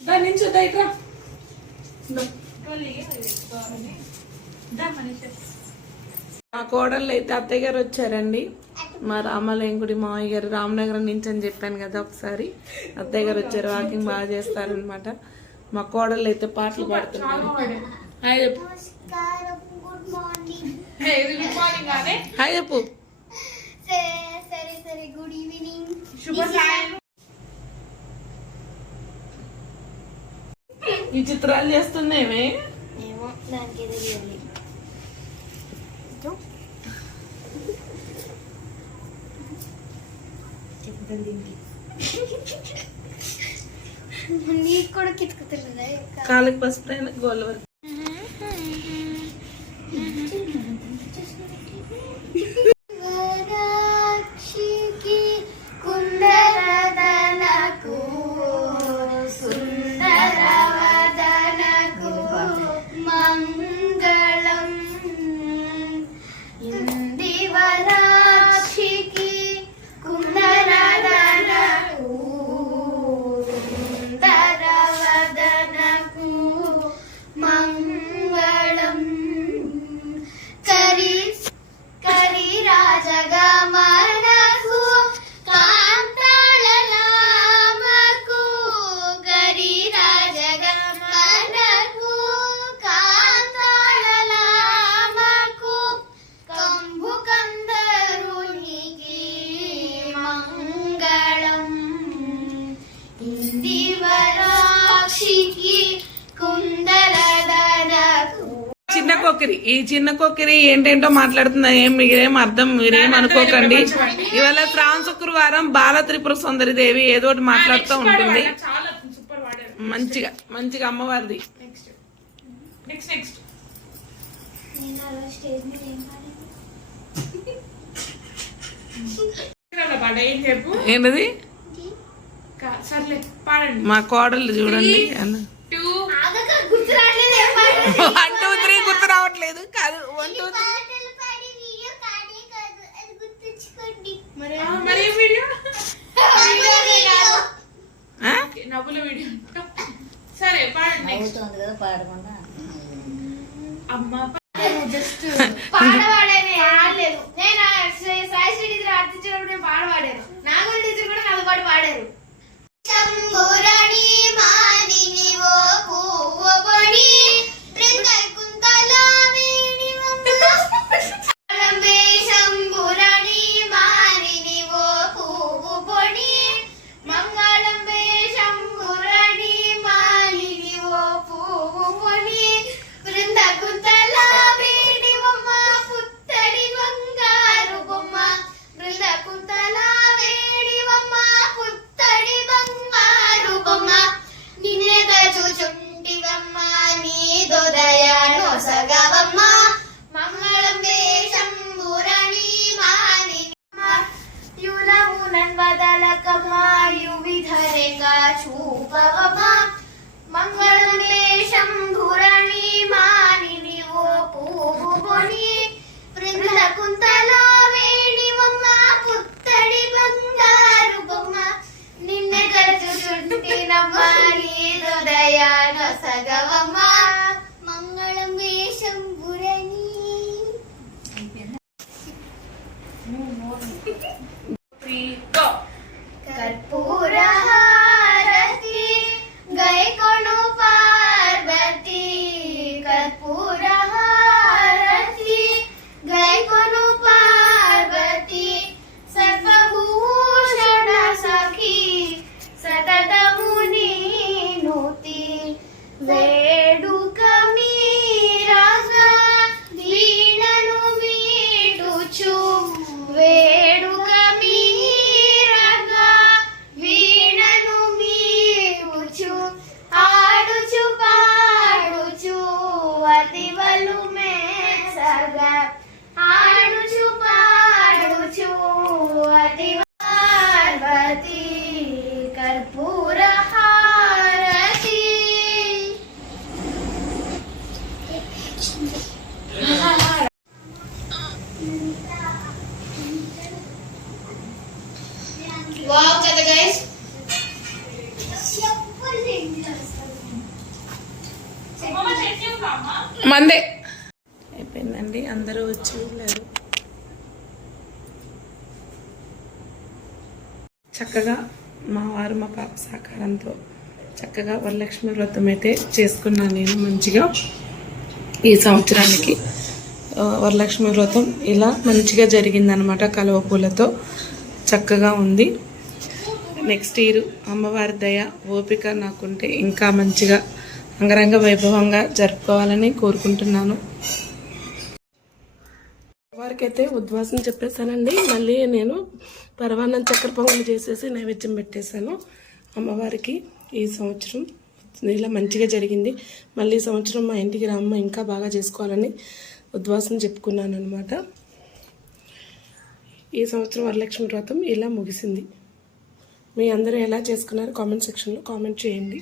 దాని నుంచి వద్దా ఇట్రా మా కోడళ్ళు అయితే అత్తయ్య గారు వచ్చారండి. మా రామలేంగుడి మావయ్య గారు రామనగరం నుంచి అని చెప్పాను కదా ఒకసారి. అత్తయ్య గారు వచ్చారు వాకింగ్ బాగా చేస్తారనమాట మా కోడళ్ళు అయితే పాటలు పాడుతున్నారు. హాయ్ చెప్పు నమస్కారం గుడ్ మార్నింగ్ హాయ్ చెప్పు సరే సరే సరే గుడ్ ఈవినింగ్ ఈ చిత్రాలు చేస్తున్నామే ఏమో దానికి చేయాలి నీకు కూడా కితుకుతుందా కాళ్ళకి పసుపు గోళ్ళ వరకు. కొక్కిరి ఈ చిన్న కొక్కిరి ఏంటేంటో మాట్లాడుతున్నా ఏం మీరేం అర్థం మీరేం అనుకోకండి. ఇవాళ శ్రావణ శుక్రవారం బాల త్రిపుర సుందరి దేవి ఏదో ఒకటి మాట్లాడుతూ ఉంటుంది. చాలా సూపర్ వాడారు మంచిగా మంచిగా అమ్మవారిది. ఏంటది? మా కోడలు చూడండి. అన్న. కాదు. ఆ? నవ్వుల వీడియో. సరే పాడండి నెక్స్ట్. కదా పాడకుండా? అమ్మ జస్ట్ పాట పాడాను ఆడలేదు నేను ఆ శ్రీ- సాయి శ్రీ టీచర్ నేను నాగోల్ టీచర్ కూడా నాతో పాటు పాడారు. దొదయాను మంగళం శంభురణి మాని యులమునన్ వదలకమాయు విధరేగా చూపవమా. మంగళం శంభురణి ఓ పువ్వు పొని మందే. అయిపోయిందండి అందరూ వచ్చి వెళ్ళారు. చక్కగా మా వారు మా పాప సహకారంతో చక్కగా వరలక్ష్మి వ్రతం అయితే చేసుకున్నాను నేను మంచిగా. ఈ సంవత్సరానికి వరలక్ష్మి వ్రతం ఇలా మంచిగా జరిగిందనమాట కలువ పూలతో. చక్కగా ఉంది. నెక్స్ట్ ఇయర్ అమ్మవారి దయ ఓపిక నాకుంటే ఇంకా మంచిగా అంగరంగ వైభవంగా జరుపుకోవాలని కోరుకుంటున్నాను. వారికైతే ఉద్వాసం చెప్పేశానండి. మళ్ళీ నేను పరవాన్నం చక్కెర పొంగల్ చేసేసి నైవేద్యం పెట్టేశాను. అమ్మవారికి ఈ సంవత్సరం ఇలా మంచిగా జరిగింది. మళ్ళీ సంవత్సరం మా ఇంటికి రామ్మ ఇంకా బాగా చేసుకోవాలని ఉద్వాసం చెప్పుకున్నాను అనమాట ఈ సంవత్సరం వరలక్ష్మి వ్రతం ఇలా ముగిసింది. మీ అందరూ ఎలా చేసుకున్నారు కామెంట్ సెక్షన్లో కామెంట్ చేయండి.